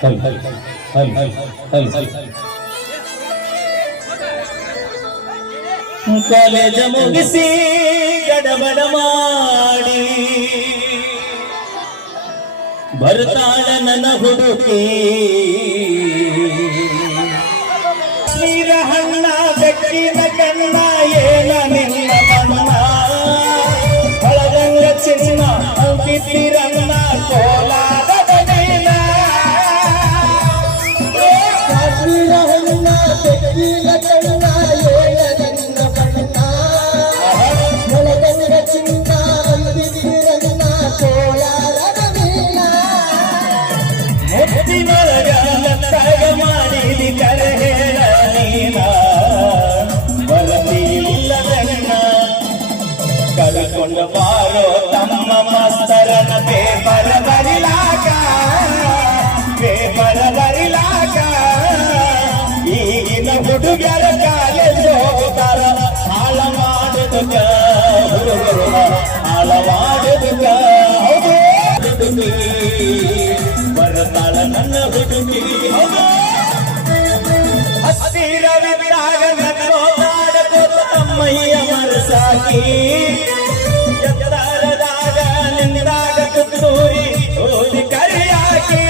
ಹಲ್ ಹಲ್ ಹಲ್ ಹಲ್ ಹಲ್ college ಮುಗಿಸಿ ಗಡಬಡ ಮಾಡಿ. ಬರ್ತಾಳ ನನ್ನ ಹುಡುಕಿ ನೀರ ಹಣ್ಣ ಬೆಕ್ಕಿನ ಕಣ್ಣ ನಿಂದಾಗ ಕರಿಯಾಕಿ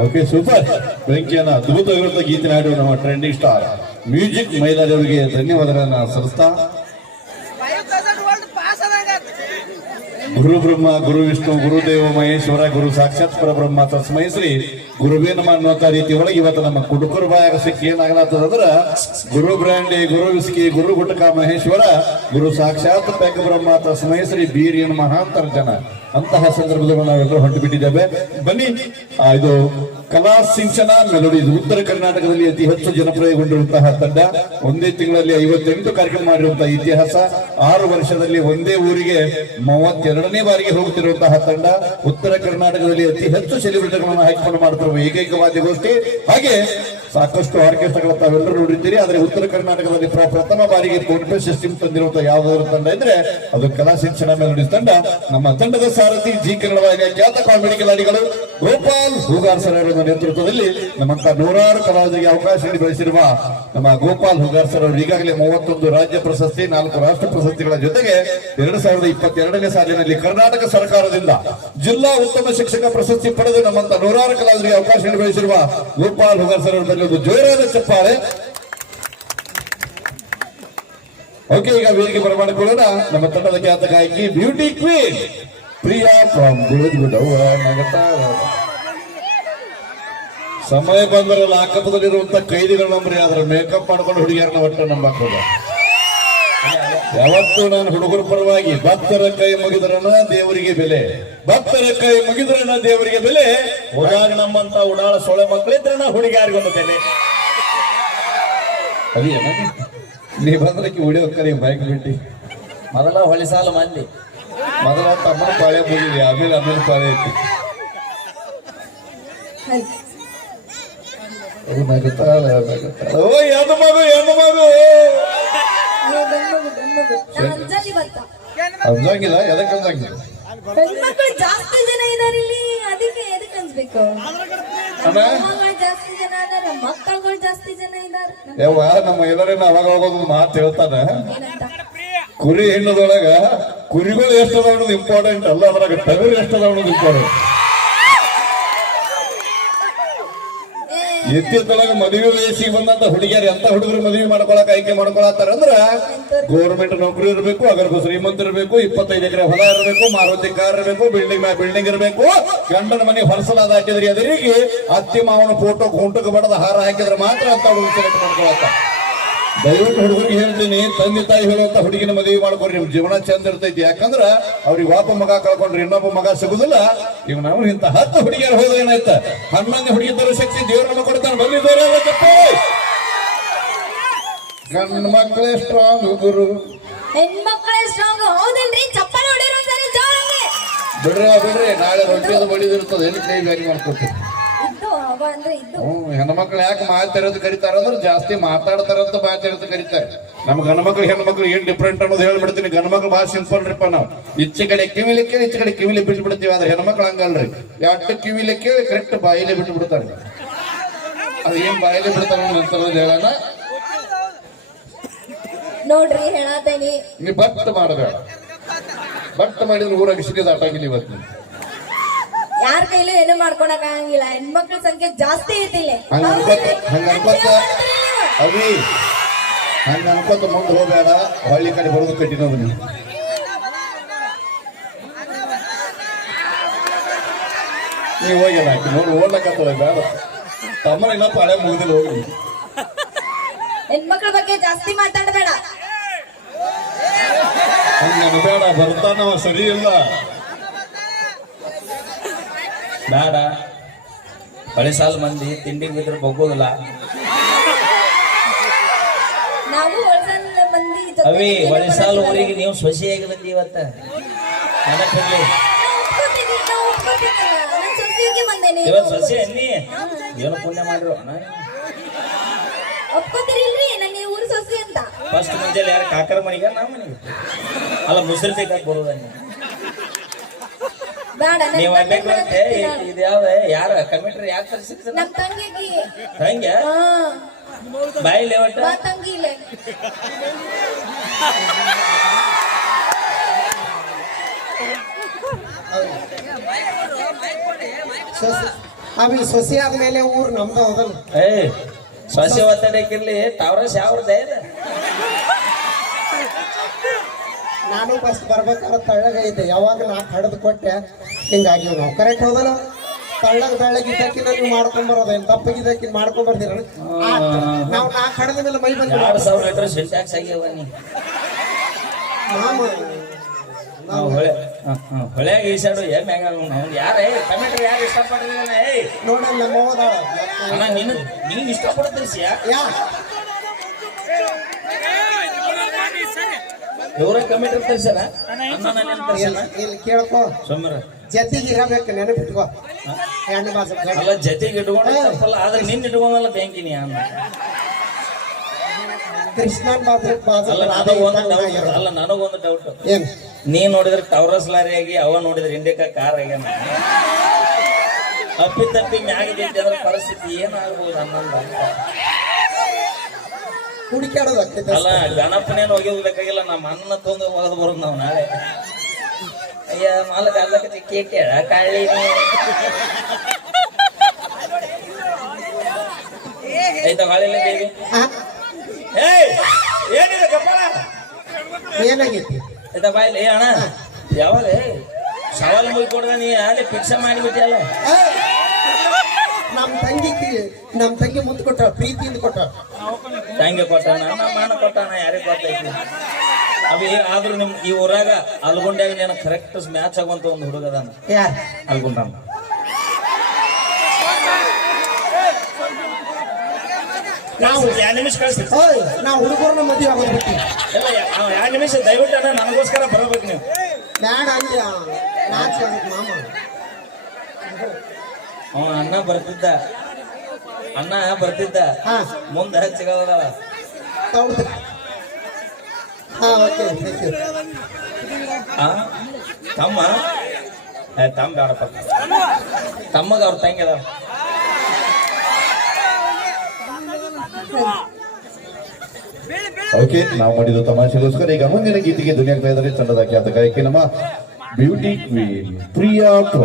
ಓಕೆ ಸೂಪರ್ ಬೆಂಕಿಯನ್ನ ಅದ್ಭುತವಾಗಿರುವಂತ ಗೀತೆ ಹಾಡುವ ನಮ್ಮ ಟ್ರೆಂಡಿಂಗ್ ಸ್ಟಾರ್ ಮ್ಯೂಸಿಕ್ ಮೈಲಾರಿಯವರಿಗೆ ಧನ್ಯವಾದಗಳನ್ನ ಸಲ್ಲಿಸ್ತಾ ಗುರು ಬ್ರಹ್ಮ, ಗುರು ವಿಷ್ಣು ಗುರುದೇವ ಮಹೇಶ್ವರ, ಗುರು ಸಾಕ್ಷಾತ್ ಪರಬ್ರಹ್ಮ, ತಸ್ಮೈ ಶ್ರೀ ಗುರುವೇ ನಮ ಅನ್ನುವಂತ ರೀತಿ ಒಳಗೆ ಇವತ್ತು ನಮ್ಮ ಕುಡುಕರು ಬಾಯಾಗ ಸಿಕ್ಕಿ ಏನಾಗಲಾತದಂದ್ರ ಗುರು ಬ್ರಾಂಡಿ ಗುರು ವಿಸ್ಕಿ ಗುರು ಗುಟಕ ಮಹೇಶ್ವರ, ಗುರು ಸಾಕ್ಷಾತ್ ಪೆಕ್ಕ ಬ್ರಹ್ಮ, ತಸ್ಮೈ ಶ್ರೀ ಬೀರಿಯನ್ ಮಹಾಂತರ ಜನ ಅಂತಹ ಸಂದರ್ಭದಲ್ಲಿ ನಾವೆಲ್ಲರೂ ಹೊಂಟು ಬಿಟ್ಟಿದ್ದೇವೆ ಬನ್ನಿ ಇದು ಕಲಾ ಸಿಂಚನ ಮೆಲೋಡಿ ಉತ್ತರ ಕರ್ನಾಟಕದಲ್ಲಿ ಅತಿ ಹೆಚ್ಚು ಜನಪ್ರಿಯಗೊಂಡಿರುವಂತಹ ತಂಡ. ಒಂದೇ ತಿಂಗಳಲ್ಲಿ ಐವತ್ತೆಂಟು ಕಾರ್ಯಕ್ರಮ ಮಾಡಿರುವಂತಹ ಇತಿಹಾಸ. ಆರು ವರ್ಷದಲ್ಲಿ ಒಂದೇ ಊರಿಗೆ ಮೂವತ್ತೆರಡನೇ ಬಾರಿಗೆ ಹೋಗುತ್ತಿರುವಂತಹ ತಂಡ. ಉತ್ತರ ಕರ್ನಾಟಕದಲ್ಲಿ ಅತಿ ಹೆಚ್ಚು ಸೆಲೆಬ್ರಿಟಿಗಳನ್ನು ಹಾಕಿಕೊಂಡು ಮಾಡುತ್ತಿರುವ ಏಕೈಕ ವಾದ್ಯಗೋಷ್ಠಿ ಹಾಗೆ ಸಾಕಷ್ಟು ಆರ್ಕೆಸ್ಟ್ರಾಗಳ ತಾವೆಲ್ಲರೂ ನೋಡಿದ್ದೀರಿ. ಆದರೆ ಉತ್ತರ ಕರ್ನಾಟಕದಲ್ಲಿ ಪ್ರ- ಪ್ರಥಮ ಬಾರಿಗೆ ಫೋನ್ ಪೇ ಸಿಸ್ಟಮ್ ತಂದಿರುವಂತಹ ಯಾವುದಾದ್ರು ತಂಡ ಇದ್ರೆ ಅದು ಕಲಾ ಶಿಕ್ಷಣ ಮೇಲೆ ತಂಡ. ನಮ್ಮ ತಂಡದ ಸಾರಥಿ ಜಿ ಕನ್ನಡವಾಗಿ ಖ್ಯಾತ ಕಾಮಿಡಿ ಕಲಾವಿಗಳು ಗೋಪಾಲ್ ಹೂಗಾರ್ ಸರ್ ಅವರ ನೇತೃತ್ವದಲ್ಲಿ ನಮ್ಮಂತ ನೂರಾರು ಕಲಾವಿದರಿಗೆ ಅವಕಾಶ ನೀಡಿ ನಮ್ಮ ಗೋಪಾಲ್ ಹೂಗಾರ್ ಸರ್ ಅವರು ಈಗಾಗಲೇ ಮೂವತ್ತೊಂದು ರಾಜ್ಯ ಪ್ರಶಸ್ತಿ, ನಾಲ್ಕು ರಾಷ್ಟ್ರ ಪ್ರಶಸ್ತಿಗಳ ಜೊತೆಗೆ ಎರಡ್ ಸಾವಿರದ ಇಪ್ಪತ್ತೆರಡನೇ ಸಾಲಿನಲ್ಲಿ ಕರ್ನಾಟಕ ಸರ್ಕಾರದಿಂದ ಜಿಲ್ಲಾ ಉತ್ತಮ ಶಿಕ್ಷಕ ಪ್ರಶಸ್ತಿ ಪಡೆದು ನಮ್ಮಂತ ನೂರಾರು ಕಲಾವಿದರಿಗೆ ಅವಕಾಶ ನೀಡಿ ಗೋಪಾಲ್ ಹೂಗಾರ್ ಸರ್ ಅವರಲ್ಲಿ ಒಂದು ಜೋರಾದ ಚಪ್ಪಾಳೆ. ಓಕೆ ಈಗ ವೇದಿಕೆ ಬರಮಾಡಿಕೊಳ್ಳೋಣ. ನಮ್ಮ ತಂಡದ ಖ್ಯಾತ ಗಾಯಕಿ ಬ್ಯೂಟಿ ಕ್ವೀನ್ ಪ್ರಿಯಾ ಫ್ರಮ್ ಸಮಯ ಬಂದರೆ ಅಕ್ಕಪಕ್ಕದಲ್ಲಿರುವಂತ ಕೈದಿಗಳ ನಂಬರ್ ಆದ್ರೆ ಮೇಕಪ್ ಮಾಡ್ಕೊಂಡು ಹುಡುಗಿಯರನ್ನ ಒಟ್ಟು ನಂಬಾಕೋದ ಯಾವತ್ತು ನಾನು ಹುಡುಗರ ಪರವಾಗಿ ಭಕ್ತರ ಕೈ ಮುಗಿದ್ರನ ದೇವರಿಗೆ ಬೆಲೆ. ಭಕ್ತರ ಕೈ ಮುಗಿದ್ರನ ದೇವರಿಗೆ ಬೆಲೆ. ಉಡಾಗ ನಮ್ಮಂತ ಉಡಾಳ ಸೊಳೆ ಮಕ್ಕಳಿದ್ರೆ ನಾ ಹುಡುಗಿಯಾರಿಗೊಂದು ಬೆಲೆ. ಅದೇ ನೀ ಬಂದ್ರಕ್ಕೆ ಉಡಿ ಕರಿ ಬೈಕ್ ಬಿಟ್ಟು. ಮೊದಲ ಹೊಳಿ ಸಾಲ ಮಂದಿ ಮೊದಲ ತಮ್ಮನ ಪಾಳೆ ಮುಗಿದ್ವಿ ಆಮೇಲೆ ಆಮೇಲೆ ಪಾಳೆ ಐತಿ. ಓ ಹೆಣ್ಣು ಮಗು ಹೆಣ್ಣು ಅಂಜಂಗಿಲ್ಲ ಎದಕ್ಕೆ ಅಂಜಂಗಿಲ್ಲ ಹೆಣ್ಮಕ್ಳು ಜಾಸ್ತಿ ಜನ ಇದಾರೆ ಇಲ್ಲಿ ಅದಕ್ಕೆ ಎದಕ್ಕೆ ಅನ್ಸ್ಬೇಕು? ಮಕ್ಕಳು ಜಾಸ್ತಿ ಜನ ಅದಾರ ಮಕ್ಕಳುಗಳು ಜಾಸ್ತಿ ಜನ ಇದಾರೆ. ಯವ್ವ ನಮ್ಮ ಎಲ್ಲರೇನ ಅವಾಗ ಹೋಗೋದು ಮಾತು ಹೇಳ್ತಾನೆ. ಕುರಿ ಹೆಣ್ಣದೊಳಗ ಕುರಿಗಳು ಎಷ್ಟು ಅನ್ನೋದು ಇಂಪಾರ್ಟೆಂಟ್ ಅಲ್ಲ ಅದ್ರಾಗ ಟಗರು ಎಷ್ಟು ಅನ್ನೋದು ಇಂಪಾರ್ಟೆಂಟ್ ಎತ್ತಿದ್ದೊಳಗ ಮದುವೆ ವಯಸ್ಸಿಗೆ ಬಂದಂತ ಹುಡುಗಿಯರು ಎಂತ ಹುಡುಗರು ಮದುವೆ ಮಾಡ್ಕೊಳಕ್ ಆಯ್ಕೆ ಮಾಡ್ಕೊಳತ್ತಾರ ಅಂದ್ರ ಗೌರ್ಮೆಂಟ್ ನೌಕರಿ ಇರಬೇಕು ಅಗರ್ಭ ಶ್ರೀಮಂತ ಇರಬೇಕು, ಇಪ್ಪತ್ತೈದು ಎಕರೆ ಹೊಲ ಇರಬೇಕು, ಮಾರುತಿ ಕಾರ್ ಇರಬೇಕು ಬಿಲ್ಡಿಂಗ್ ಮ್ಯಾಗ ಬಿಲ್ಡಿಂಗ್ ಇರಬೇಕು. ಗಂಡನ ಮನೆ ಹೊರಸಲಾದ ಹಾಕಿದ್ರಿ ಅದರಿಗೆ ಅತ್ತಿ ಮಾವನ ಫೋಟೋ ಕುಂಟಕ್ಕೆ ಬಡದ ಹಾರ ಹಾಕಿದ್ರೆ ಮಾತ್ರ ಅಂತ ಹುಡುಗಿ ಸೆಲೆಕ್ಟ್ ಮಾಡ್ಕೊಳತ್ತ ದಯವಿಟ್ಟು ಹುಡುಗರಿಗೆ ಹೇಳ್ತೀನಿ ತಂದೆ ತಾಯಿ ಹೇಳುವಂತ ಹುಡುಗಿನ ಮದುವೆ ಮಾಡ್ಕೊರಿ ನಿಮ್ ಜೀವನ ಚಂದ ಇರ್ತೈತಿ. ಯಾಕಂದ್ರ ಅವ್ರಿಗೆ ವಾಪ ಮಗ ಕಳ್ಕೊಂಡ್ರೆ ಇನ್ನೊಬ್ಬ ಮಗ ಸಿಗುದಿಲ್ಲ. ಈಗ ನಾವು ಇಂತ ಹತ್ತು ಹುಡುಗಿಯರು ಹೋದ ಏನಾಯ್ತ? ಹನ್ನೊಂದು ಹುಡುಗಿ ತರೋ ಶಕ್ತಿ ದೇವ್ರ ನಮ್ಮ ಕೊಡ್ತಾನೆ. ಬನ್ನಿ ಗಂಡ್ ಮಕ್ಕಳೇ ಸ್ಟ್ರಾಂಗ್ ಗುರು. ಹೆಣ್ಮಕ್ಳೇ ಸ್ಟ್ರಾಂಗ್ ಹೌದಲ್ರಿ? ಚಪ್ಪಲಿ ಹೊಡಿರೋ ಒಂದ್ಸರಿ ಜೋರಾಗಿ. ಬಿಡ್ರಿ ಬಿಡ್ರಿ. ನಾಳೆ ರೊಟ್ಟಿ ಅದು ಬಡಿದಿರ್ತದೆ ಎಲ್ಲಿ ಕೈ ಬ್ಯಾಗ್ ಮಾಡ್ಕೊತೀವಿ ಅಂದ್ರೆ ಹ್ಮ್ ಹೆಣ್ಮಕ್ಳು ಯಾಕೆ ಮಾತಾಡೋದು ಕರೀತಾರ ಅಂದ್ರೆ ಜಾಸ್ತಿ ಮಾತಾಡ್ತಾರಂತ ಮಾತಾಡೋದು ಕರೀತಾರೆ. ನಮ್ಗೆ ಗಣಮಕ್ಳು ಹೆಣ್ಮಕ್ಳು ಏನ್ ಡಿಫ್ರೆಂಟ್ ಅನ್ನೋದು ಹೇಳ್ಬಿಡ್ತೀನಿ. ಗಣಮಕ್ಳು ಭಾಳ ಸಿಂಪಲ್ ರೀಪ್ಪ ನಾವು. ಈಚೆ ಕಡೆ ಕಿವಿಲಿ ಕೇಳಿ ಈಚೆ ಕಡೆ ಕಿವಿಲಿ ಬಿಟ್ಟು ಬಿಡ್ತೀವಿ ಆದ್ರೆ ಹೆಣ್ಮಕ್ಳು ಹಂಗಲ್ರಿ ಎಟ್ಟು ಕಿವಿಲಿ ಕೇಳಿ ಕರೆಕ್ಟ್ ಬಾಯಿಲೆ ಬಿಟ್ಟು ಬಿಡ್ತಾರೆ ಅದು ಏನ್ ಬಾಯಿಲೆ ಬಿಡ್ತಾರ ನಂತರ ಹೇಳೋಣ. ನೋಡ್ರಿ ಹೇಳತೇನಿ. ನೀ ಬಟ್ ಮಾಡಬೇಡ. ಬಟ್ ಮಾಡಿದ್ರೆ ಊರಾಗ ಸಿಗದ ಆಟಾಗಿಲ್ಲ ಇವತ್ತು. ಯಾರ ಕೈಲೂ ಏನು ಮಾಡ್ಕೊಳಕ್ ಆಗಂಗಿಲ್ಲ. ಹೆಣ್ಮಕ್ಳ ಸಂಖ್ಯೆ ಜಾಸ್ತಿ ಐತಿಲ್ಲ. ಹಂಗ ಅನ್ಕೋತ ಹಂಗ ಅನ್ಕೋತ ಅವಿ ಹಂಗ ಅನ್ಕೋತ ಮುಂದೆ ಹೋಗ್ಬೇಡ. ಹಳ್ಳಿ ಕಡೆ ಬರೋದು ಕಟ್ಟಿನೋದು ನೀ ನೀವು. ಹೋಗಿಲ್ಲ ಆಕಿ. ನೋಡಿ ಓಡ್ಲಕ್ಕತ್ತಳ ಬೇಡ. ತಮ್ಮನ ಇನ್ನಪ್ಪ ಹಳೆ ಮುಗಿದಿಲ್ಲ ಹೋಗಿ ಹೆಣ್ಮಕ್ಳ ಬಗ್ಗೆ ಜಾಸ್ತಿ ಮಾತಾಡಬೇಡ. ಹಂಗ ಅನ್ಬೇಡ ಬರ್ತಾನವ ಸರಿ ಇಲ್ಲ. ಬೇಡ. ಹಳೆ ಸಾಲು ಮಂದಿ ತಿಂಡಿಗೆ ಬಿದ್ರೆ ಬಗ್ಗೋದಿಲ್ಲ. ಅವಿ ಹಳೆ ಸಾಲ ಊರಿಗೆ ನೀವು ಸೊಸೆಯಾಗಿ ಬಂದಿ ಇವತ್ತ. ನೆನಪಿರ್ಲಿ ನಾ ಒಪ್ಕೊತೀನಿ, ನಾ ಒಪ್ಕೊತೀನಿ. ನಾನ್ ಸೊಸೆಯಾಗಿ ಬಂದೇನಿ. ಇವತ್ ಸೊಸೆ ಅನ್ನಿ ಏನು ಪುಣ್ಯ ಮಾಡ್ರು ಫಸ್ಟ್ ಮುಂಜಾನೆ ಯಾರು ಕಾಕರ ಮನೆಗೆ ನಾ ಮನೆಗೆ? ಅಲ್ಲ ಮುಸ್ರಿ ತೆಗ್ದಾಕ್ ಬರೋದ ಬೇಡ ನೀವು ಇದು ಯಾವ ಯಾರ ಕಮಿಟ್ರಿ ಯಾಕೆ ತರಿಸಿದ್ರು? ನಮ್ ತಂಗಿಗೆ. ಹಂಗೆ ಹಾ. ಬಾಯಿ ಲೇವಟ್ಟ ಬಾ ತಂಗಿ ಇಲ್ಲೇ. ಆಮೇಲೆ ಸೊಸಿ ಆದ್ಮೇಲೆ ಊರು ನಮ್ದು ಹೌದಲ್ಲ? ಏಯ್ ಸೊಸೆ ಒತ್ತಡಕ್ಕಿರ್ಲಿ ತಾವ್ರಸ್ ಯಾವ್ರದ ಇದೆ. ನಾನು ಬಸ್ ಬರ್ಬೇಕಾದ್ರೆ ತಳ್ಳಗ ಐತೆ. ಯಾವಾಗ ನಾ ಕಡ್ದು ಕೊಟ್ಟೆ ಹಿಂಗಾಗಿ ನಾವು ಕರೆಕ್ಟ್ ಹೌದಲ್ಲ ತಳ್ಳಗ ಬೆಳ್ಳಗ ಇದ್ದಕ್ಕಿಂತ ನೀವು ಮಾಡ್ಕೊಂಡ್ ಬರೋದು ಏನ್ ತಪ್ಪಗಿದ್ದಕ್ಕಿಂತ ಮಾಡ್ಕೊಂಡ್ ಬರ್ತೀರ ನಾವು ನಾ ಕಡದ ಮೇಲೆ ಮೈ ಬಂದ ಎರಡು ಸಾವಿರ ಲೀಟರ್ ಸಿಂಟ್ಯಾಕ್ಸ್ ಆಗ್ಯಾವ ನೀ. ನಾವು ಹೊಳೆ ಹೊಳೆಯಾಗ ಈಸಾಡು ಏನ್ ಮ್ಯಾಗ ನಾವು. ಯಾರ ಕಮಿಟ್ರಿ ಯಾರು ಇಷ್ಟಪಡ್ತಿದ್ದಾನೆ ಏಯ್. ನೋಡಿ ನಮ್ಮ ನಿನ್ನ ಅಣ್ಣ ನೀನು ನೀನ್ ಇಷ್ಟಪಡ್ತೀಸಿಯ ಯಾ? ಇವ್ರ ಅಣ್ಣ ನಾನು ತರ್ಸನ ಇಲ್ಲಿ ಕೇಳ್ಕೊ. ಸೋಮ್ರ. ಜೊತೆಗೆ ಇರಬೇಕು ನೆನಪಿಟ್ಕೋ. ಹೆಣ್ಣು ಮಾಸ ಅಲ್ಲ ಜೊತೆಗೆ ಇಟ್ಕೊಂಡು ತಪ್ಪಲ್ಲ ಆದ್ರೆ ನಿನ್ನ ಇಟ್ಕೊಂಡಲ್ಲ ಬ್ಯಾಂಕಿನಿ ಅನ್ನ ಕೃಷ್ಣನ್ ಮಾತ್ರ ಅಲ್ಲ ಇದ್ದಂಗ್ ನಾ ಡೌಟ್. ಅಲ್ಲ ನನಗೊಂದು ಡೌಟ್ ಏನ್? ನೀ ನೋಡಿದ್ರೆ ಟವರಸ್ ಲಾರಿ ಆಗಿ ಅವ ನೋಡಿದ್ರೆ ಇಂಡಿಕಾ ಕಾರ್ ಆಗ್ಯಾನ ಅಪ್ಪಿ ತಪ್ಪಿ ಮ್ಯಾಗ ಬಿದ್ದೆ ಅಂದ್ರೆ ಪರಿಸ್ಥಿತಿ ಏನಾಗ್ಬೋದು ಅನ್ನೋದು ಅಂತ. ಹುಡುಕ್ಯಾಡೋದು ಆಗ್ತೈತೆ ಅಲ್ಲ ಗಣಪನೇನು ಒಗೆಯೋದು ಬೇಕಾಗಿಲ್ಲ ನಮ್ಮ ಅನ್ನ ತಂದು ಒಗೆದು ಬರೋದು ನಾವು ನಾಳೆ. ಅಯ್ಯ ಮಾಲಕ ಅಲ್ಲಕ ಕೇಳ ಕಳ್ಳಿ ಆಯ್ತಾ ಬೇಬಿ ಏನಿದೆ ಕಪ್ಪಳ ಏನಾಗೈತಿ ಆಯ್ತಾ ಬಾಯಿಲ್ಲ ಏ ಅಣ್ಣ. ಯಾವಾಗ ಸವಾಲು ಮುಗಿಕೊಡ್ದ ನೀ ಅಲ್ಲಿ ಫಿಕ್ಸ ಮಾಡಿಬಿಟ್ಟಿಯಲ್ಲ. ಏ! ನಮ್ ತಂಗಿ ನಮ್ಮ ನಮ್ ತಂಗಿ ಮುದ್ದು ಕೊಟ್ಟ ಪ್ರೀತಿಯಿಂದ ಕೊಟ್ಟ ತಂಗಿ ಕೊಟ್ಟಾನ ನಮ್ಮ ಅಣ್ಣ ಕೊಟ್ಟಾನ ಯಾರಿಗೆ ಗೊತ್ತೈತಿ ಅದು ಆದ್ರೂ ನಿಮ್ ಈ ಊರಾಗ ಅಲ್ಗೊಂಡಾಗ ನೀನು ಕರೆಕ್ಟ್ ಮ್ಯಾಚ್ ಆಗುವಂತ ಒಂದು ಹುಡುಗ ಅದಾನ? ಯಾರ್? ಅಲ್ಗುಂಡನ ನಾವು ಎರಡು ನಿಮಿಷ ಕಳಿಸ್ತೀವಿ ಓಯ್ ನಾವು ಹುಡುಗರನ್ನ ಮದುವೆ ಆಗೋದು ಬಿಟ್ಟು. ಇಲ್ಲ ಎರಡು ನಿಮಿಷ ದಯವಿಟ್ಟು ಅಣ್ಣ ನನಗೋಸ್ಕರ ಬರಬೇಕು ನೀವು. ಬ್ಯಾಡ ಅಲ್ಲಿ ನಾಚಿ ಮಾಮ. ಅವನ ಅಣ್ಣ ಬರ್ತಿದ್ದ. ಅಣ್ಣ ಬರ್ತಿದ್ದ. ಹಾ. ಮುಂದೆ ಹಚ್ಚಿಗದ ತೌಡ್ ಹಾ ಓಕೆ ಥ್ಯಾಂಕ್ ಯು ತಮ್ಮ? ಏ, ತಮ್ಮ ಬೇಡಪ್ಪ. ತಮ್ಮಗ ಅವ್ರ ತಂಗಿ ಅದಾವ. ಓಕೆ ನಾವು ಮಾಡಿದ ತಮಾಷೆಗೋಸ್ಕರ ಈಗ ಮುಂದಿನ ಗೀತೆಗೆ ದುನಿಯಾಗ್ತಾ ಇದ್ದಾರೆ. ತಂಡದ ಖ್ಯಾತ ಗಾಯಕಿ ನಮ್ಮ ಬ್ಯೂಟಿ ಕ್ವೀನ್ ಪ್ರಿಯಾ ಈ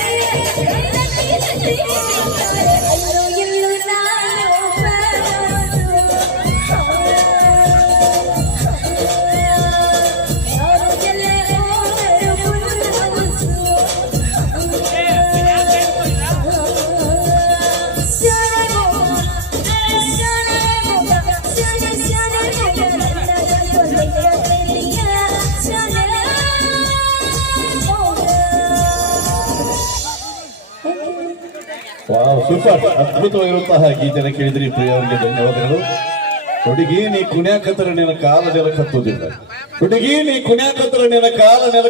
ಸೂಪರ್ ಅದ್ಭುತವಾಗಿರುವಂತಹ ಗೀತೆನ ಕೇಳಿದ್ರಿ ಪ್ರಿಯ ಅವರಿಗೆ, ಧನ್ಯವಾದಗಳು. ಹುಡುಗಿ, ನೀ ಕುಣ್ಯಾಕತ್ರ ನಿನ್ನ ಕಾಲ ನೆಲಕ್ಕೆ ಹತ್ತುವುದಿಲ್ಲ ಹುಡುಗಿ, ನೀ ಕುಣ್ಯಾಕತ್ರ ನಿನ್ನ ಕಾಲ ನೆಲಕ್ಕೆ